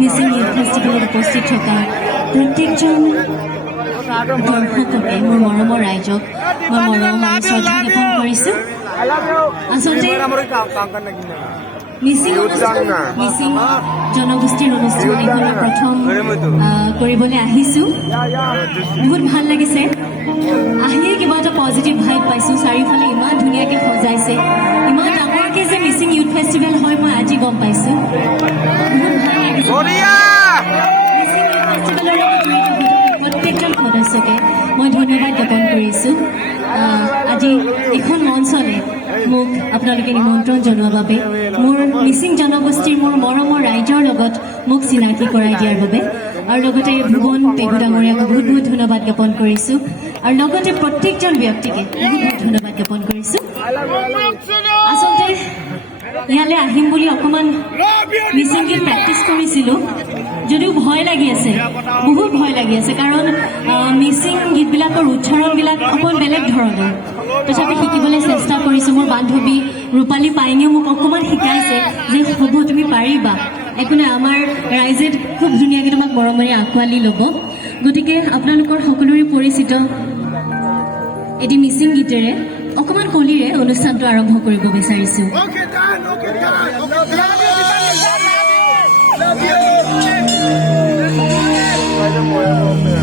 Mising youth ফেষ্টিভেলত উপস্থিত থকা প্ৰত্যেকজন দৰ্শককে মোৰ মৰমৰ ৰাইজক মই মৰম আৰু শ্ৰদ্ধা জ্ঞাপন কৰিছোঁ। আচলতে মিচিং জনগোষ্ঠীৰ অনুষ্ঠান এইখন প্ৰথম কৰিবলৈ আহিছোঁ। বহুত ভাল লাগিছে, আহিয়ে কিবা এটা পজিটিভ ভাইব পাইছোঁ। চাৰিওফালে ইমান ধুনীয়াকৈ সজাইছে, ইমান ডাঙৰকৈ যে মিচিং ইউথ ফেষ্টিভেল হয় মই আজি গম পাইছোঁ। বহুত ভাল লাগিছে। মিচিং ইউথ ফেষ্টিভেলৰ লগত জড়িত হৈ থকা প্ৰত্যেকজন সদস্যকে মই ধন্যবাদ জ্ঞাপন কৰিছোঁ। আজি এখন মঞ্চলে মোক আপোনালোকে নিমন্ত্ৰণ জনোৱাৰ বাবে, মোৰ মিচিং জনগোষ্ঠীৰ মোৰ মৰমৰ ৰাইজৰ লগত মোক চিনাকি কৰাই দিয়াৰ বাবে, আৰু লগতে ভুৱন পেগু ডাঙৰীয়াক বহুত বহুত ধন্যবাদ জ্ঞাপন কৰিছোঁ। আৰু লগতে প্ৰত্যেকজন ব্যক্তিকে বহুত বহুত ধন্যবাদ জ্ঞাপন কৰিছোঁ। আচলতে ইয়ালৈ আহিম বুলি অকণমান মিচিং গীত প্ৰেক্টিচ কৰিছিলোঁ, যদিও ভয় লাগি আছে, বহুত ভয় লাগি আছে। কাৰণ মিচিং গীতবিলাকৰ উচ্চাৰণবিলাক অকণ বেলেগ ধৰণৰ, তথাপি শিকিবলৈ চেষ্টা কৰিছোঁ। মোৰ বান্ধৱী ৰূপালী পাইনীয়েও মোক অকণমান শিকাইছে যে হ'ব তুমি পাৰিবা, একো নাই, আমাৰ ৰাইজে খুব ধুনীয়াকৈ তোমাক মৰমেৰে আঁকোৱালি ল'ব। গতিকে আপোনালোকৰ সকলোৰে পৰিচিত এটি মিচিং গীতেৰে অকণমান কলিৰে অনুষ্ঠানটো আৰম্ভ কৰিব বিচাৰিছোঁ। Love you.